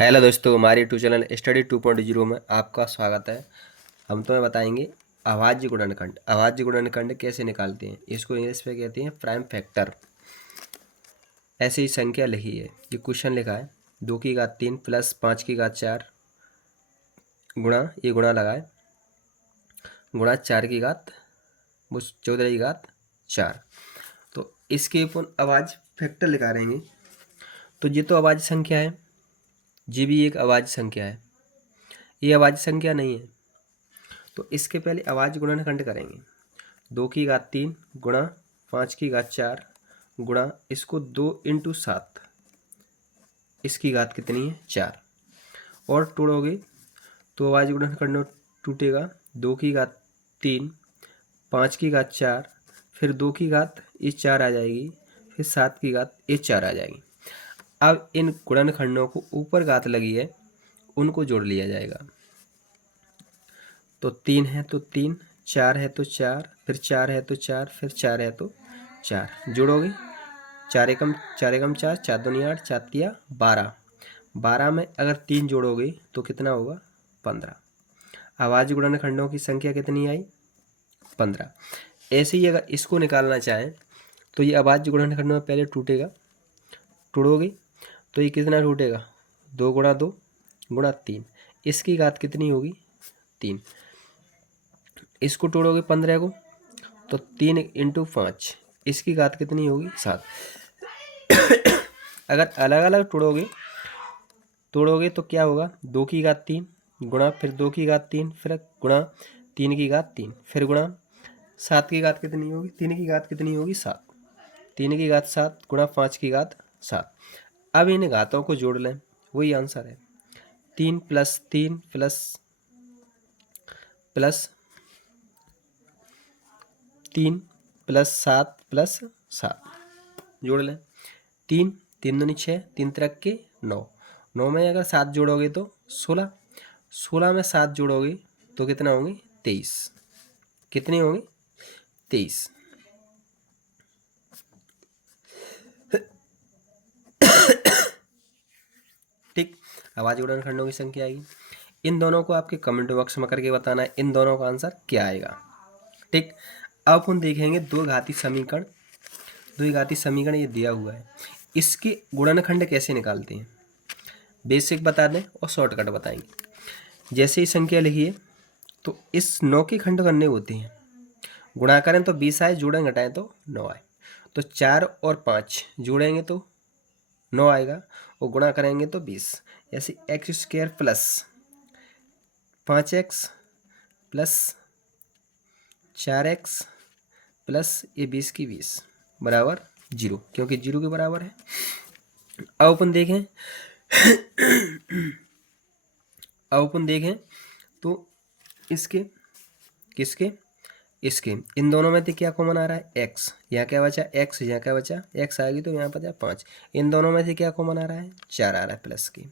Hello दोस्तों, हमारे YouTube channel study 2.0 में आपका स्वागत है। हम तुम्हें बताएंगे अभाज्य गुणनखंड। अभाज्य गुणनखंड कैसे निकालते हैं, इसको इंग्लिश में कहते हैं प्राइम फैक्टर। ऐसे ही संख्या लिखी है, ये क्वेश्चन लिखा है 2 की घात 3 प्लस 5 की घात 4 गुणा, ये गुणा लगाए, गुणा 4 की घात 14 की घात 4। तो इसके अपन अभाज्य फैक्टर निकाल रहेंगे। तो ये तो अभाज्य संख्या है, ये भी एक अभाज्य संख्या है, ये अभाज्य संख्या नहीं है। तो इसके पहले अभाज्य गुणनखंड करेंगे। 2 की घात 3 गुणा 5 की घात 4 गुणा इसको 2 इंटू 7, इसकी घात कितनी है 4। और तोड़ोगे तो अभाज्य गुणनखंड टूटेगा। 2 की घात 3 5 की घात 4 फिर 2 की घात ये 4 आ जाएगी, फिर 7 की घात ये 4 आ जाएगी। अब इन गुणनखंडों को ऊपर घात लगी है उनको जोड़ लिया जाएगा। तो 3 है तो 3, 4 है तो 4, फिर 4 है तो 4, फिर 4 है तो 4। जोड़ोगे 4 एकम 4, 4 दूनी 8, 4 तिया 12। 12 में अगर 3 जोड़ोगे तो कितना होगा 15। अभाज्य गुणनखंडों की संख्या कितनी आई 15। ऐसे ही अगर इसको निकालना चाहें तो ये अभाज्य गुणनखंडों में पहले टूटेगा, तोड़ोगे तो ये कितना टूटेगा 2 गुणा 2 गुणा 3, इसकी घात कितनी होगी 3। इसको तोड़ोगे 15 को तो 3 इंटू 5, इसकी घात कितनी होगी 7। अगर अलग अलग तोड़ोगे तो क्या होगा 2 की घात 3 गुणा फिर 2 की घात 3 फिर गुणा 3 की घात 3 फिर गुणा 7 की घात कितनी होगी 3 की घात कितनी होगी 7। 3 की घात 7 गुणा 5 की घात 7। अब इन घातों को जोड़ लें, वही आंसर है 3 प्लस 3 प्लस 3 प्लस 7 प्लस 7। जोड़ लें 3 3 दूनी 6, 3 तिरक के 9, 9 में अगर 7 जोड़ोगे तो 16, 16 में 7 जोड़ोगे तो कितना होंगे 23। कितने होंगे 23। ठीक, अभाज्य गुणनखंडों की संख्या आएगी। इन दोनों को आपके कमेंट बॉक्स में करके बताना है इन दोनों का आंसर क्या आएगा। ठीक, अब हम देखेंगे दो घाती समीकरण। दो घाती समीकरण ये दिया हुआ है, इसके गुणनखंड कैसे निकालते हैं बेसिक बता दें और शॉर्टकट बताएंगे। जैसे ही संख्या लिखिए तो इस 9 के खंड करने होते हैं, गुणा करें तो 20 आए, जोड़ें घटाएं तो 9 आए। तो 4 और 5 जोड़ेंगे तो 9 आएगा और गुणा करेंगे तो 20। जैसे x square plus 5x plus 4x plus ये 20 की 20 बराबर 0, क्योंकि 0 के बराबर है। अब अपन देखें तो इसके किसके इसके इन दोनों में से क्या कॉमन आ रहा है x, यहाँ क्या बचा x, यहाँ क्या बचा x आएगी तो यहाँ बचा 5। इन दोनों में से क्या कॉमन आ रहा है 4 आ रहा है प्लस के,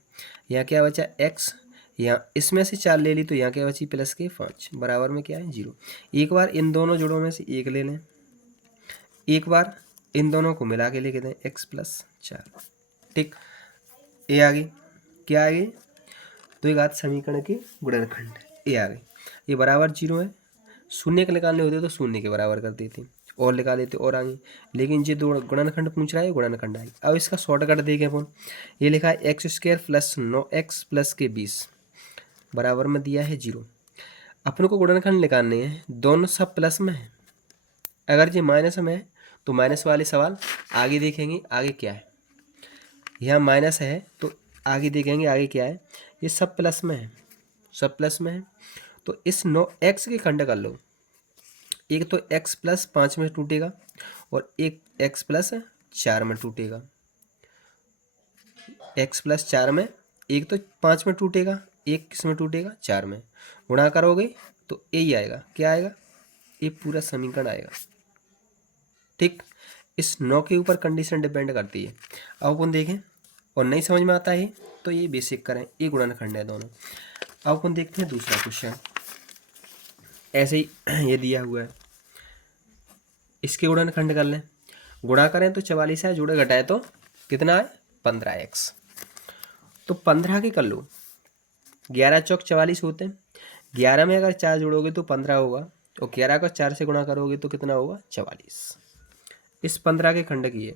यहाँ क्या बचा x, यहाँ इसमें से 4 ले ली तो यहाँ क्या बची प्लस के 5, बराबर में क्या है 0। एक बार इन दोनों जोड़ों में से एक ले लें, एक बार इन दोनों को मिला के लेके दें x प्लस 4। ठीक, ये आ गई, क्या आ गई तो एक घात समीकरण के गुणनखंड ये आ गई। ये बराबर 0 है, शून्य के निकालने होते तो शून्य के बराबर कर देते और निकाल देते और आगे, लेकिन ये दो गुणनखंड पूछ रहा है गुणनखंड आएगी। अब इसका शॉर्टकट देखें अपन, ये लिखा है x square plus 9x plus के 20 बराबर में दिया है 0। अपन को गुणनखंड निकालने हैं, दोनों सब प्लस में है, अगर ये माइनस में है तो माइनस वाले सवाल आगे देखेंगे आगे क्या है। यहाँ माइनस है तो आगे देखेंगे आगे क्या है। ये सब प्लस में है, सब प्लस में है तो इस 9x के खंड कर लो। एक तो x प्लस 5 में टूटेगा और एक x प्लस 4 में टूटेगा। x प्लस 4 में एक तो 5 में टूटेगा, एक किस में टूटेगा 4 में। गुणा करोगे तो यही आएगा, क्या आएगा ये पूरा समीकरण आएगा। ठीक, इस 9 के ऊपर कंडीशन डिपेंड करती है। अब अपन देखें और नहीं समझ में आता है तो ये बेसिक करें, ये गुणनखंड है दोनों। अब अपन देखते हैं दूसरा क्वेश्चन, ऐसे ही ये दिया हुआ है, इसके गुणनखंड कर लें। गुणा करें तो 44 है, जोड़े घटाए तो कितना है 15x। तो 15 के कर लो, 11 चौक 44 होते हैं, 11 में अगर 4 जोड़ोगे तो 15 होगा, और 11 को 4 से गुणा करोगे तो कितना होगा 44। इस 15 के खंड की है,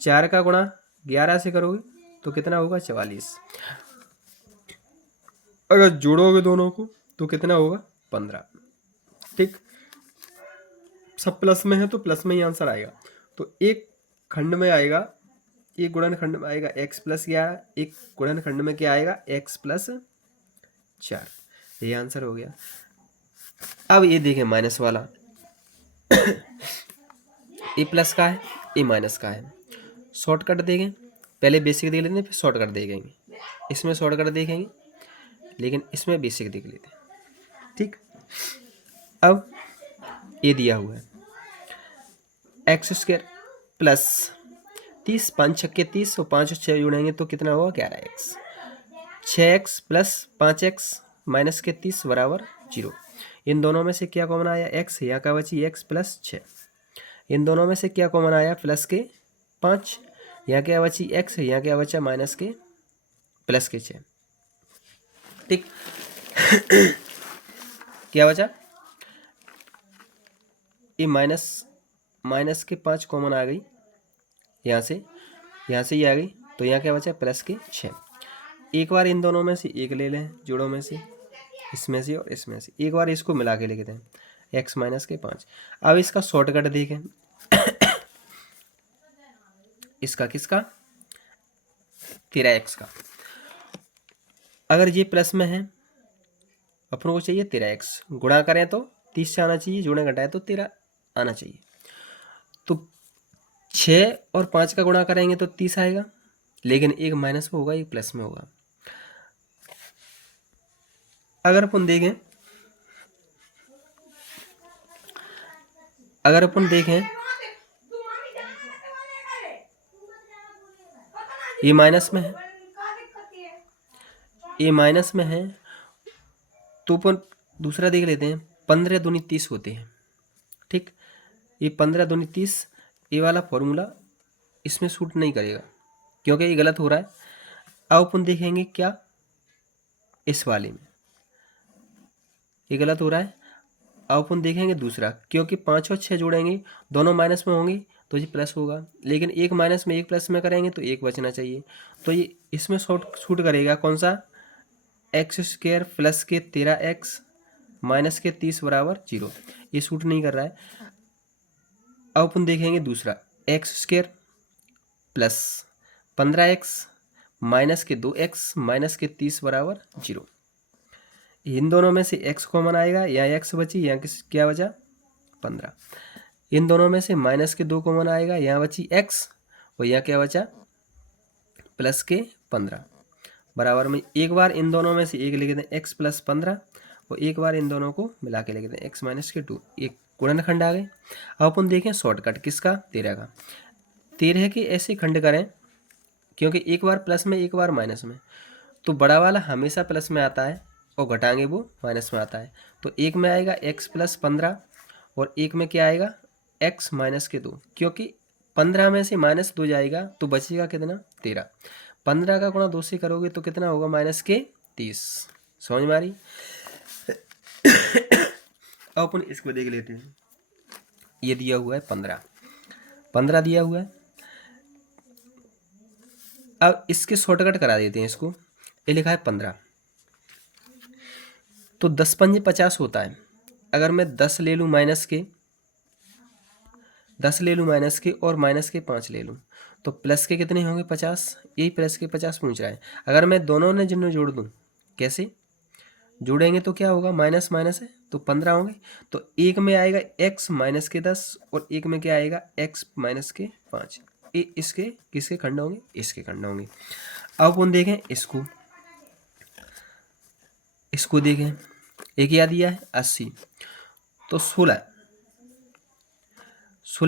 4 का गुणा 11 से करोगे तो कितना होगा 44, अगर जोड़ोगे दोनों को तो कितना होगा 15। ठीक, सब प्लस में है तो प्लस में ही आंसर आएगा। तो एक खंड में आएगा, एक गुणन खंड में आएगा x प्लस 11, एक गुणन खंड में क्या आएगा x प्लस 4, ये आंसर हो गया। अब ये देखें माइनस वाला, ए प्लस का है, ए माइनस का है, शॉर्टकट देखें, पहले बेसिक देख लेते हैं फिर शॉर्टकट देखेंगे। इसमें शॉर्टकट देखेंगे लेकिन इसमें बेसिक देख लेते हैं। ठीक, अब ये दिया हुआ है एक्स स्क्वायर प्लस 30, 5 छक्के 30 और 5 और 6 जोड़ेंगे तो कितना होगा 11x, 6x plus 5x minus के 30 बराबर 0। इन दोनों में से क्या कॉमन आया x, यहाँ का बची x प्लस 6। इन दोनों में से क्या कॉमन आया प्लस के 5, यहाँ क्या बची x, यहाँ क्या बचा माइनस के प्लस के 6। ठीक क्या बचा, ये माइनस के 5 कॉमन आ गई, यहाँ से ये आ गई, तो यहाँ क्या बचा प्लस के 6। एक बार इन दोनों में से एक ले लें, जोड़ों में से, इसमें से और इसमें से, एक बार इसको मिला के लिखते हैं x माइनस के 5। अब इसका शॉर्टकट देखें इसका किसका 13x का, अगर ये प्लस में है अपनों को चाहिए 13x, गुणा करें तो 30 से आना चाहिए, जोड़े घटाए तो 13 आना चाहिए। तो 6 और 5 का गुणा करेंगे तो 30 आएगा, लेकिन एक माइनस में होगा एक प्लस में होगा। अगर अपन देखें ये माइनस में है, ये माइनस में है, तो अपन दूसरा देख लेते हैं, 15 दूनी 30 होते हैं। ठीक, ये 15 दूनी 30, ये वाला फॉर्मूला इसमें सूट नहीं करेगा क्योंकि ये गलत हो रहा है। अब अपन देखेंगे क्या इस वाले में ये गलत हो रहा है। अब अपन देखेंगे दूसरा, क्योंकि 5 और 6 जोड़ेंगे दोनों माइनस में होंगे तो ये प्लस होगा, लेकिन एक माइनस में एक प्लस में करेंगे तो एक बचना चाहिए, तो ये इसमें सूट करेगा कौन सा, एक्स स्क्वायर प्लस के 13x माइनस के 30 बराबर 0, ये सूट नहीं कर रहा है। अब अपन देखेंगे दूसरा, x square plus 15x minus के 2x माइनस के 30 बराबर 0। इन दोनों में से x कॉमन आएगा, यहाँ x बची, यहाँ क्या बचा 15। इन दोनों में से माइनस के 2 कॉमन आएगा, यहाँ बची x और यहाँ क्या बचा प्लस के 15 बराबर में। एक बार इन दोनों में से एक लिख दें x प्लस 15 और एक बार इन दोनों को मिला के लिख दें x माइनस के 2, एक गुणनखंड आ गए। अब अपन देखें शॉर्टकट किसका 13 का, 13 के ऐसे खंड करें क्योंकि एक बार प्लस में एक बार माइनस में, तो बड़ा वाला हमेशा प्लस में आता है और घटाएंगे वो माइनस में आता है। तो एक में आएगा x प्लस 15 और एक में क्या आएगा x माइनस के 2, क्योंकि 15 में से माइनस 2 जाएगा तो बचेगा कितना 13। 15 का गुणा 2 से करोगे तो कितना होगा माइनस के 30। समझ में आ रही। अब अपन इसको देख लेते हैं, ये दिया हुआ है 15 दिया हुआ है। अब इसके शॉर्टकट करा देते हैं इसको, ये लिखा है 15, तो 10 पंजे 50 होता है। अगर मैं 10 ले लूँ माइनस के और माइनस के 5 ले लूँ तो प्लस के कितने होंगे 50, यही प्लस के 50 पूछ रहा है। अगर मैं दोनों ने जिन्हों जोड़ दूँ, कैसे जोड़ेंगे तो क्या होगा, माइनस माइनस है तो 15 होंगे, तो एक में आएगा x माइनस के 10 और एक में क्या आएगा x माइनस के 5। ये इसके किसके खंड होंगे, इसके खंड होंगे। अब अपन देखें इसको देखें, एक क्या दिया है 80, तो 16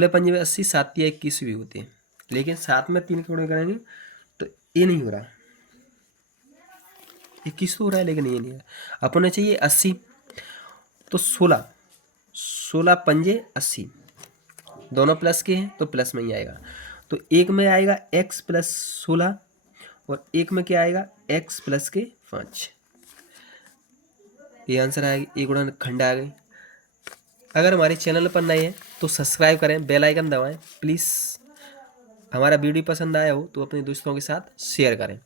पंजे में 80, 7 या 21 भी होते हैं, लेकिन 7 में 3 के गुणे करेंगे तो ये नहीं हो रहा, 21 तो हो रहा है लेकिन ये नहीं है। अपने चाहिए 80, तो 16 पंजे 80, दोनों प्लस के हैं तो प्लस में ही आएगा। तो एक में आएगा x प्लस 16 और एक में क्या आएगा, x प्लस के 5। ये आंसर आएगा, ये गुणनखंड आ गई। अगर हमारे चैनल पर नए हैं तो सब्सक्राइब करें, बेल आइकन दबाएं प्लीज़। हमारा वीडियो पसंद आया हो तो अपने दोस्तों के साथ शेयर करें।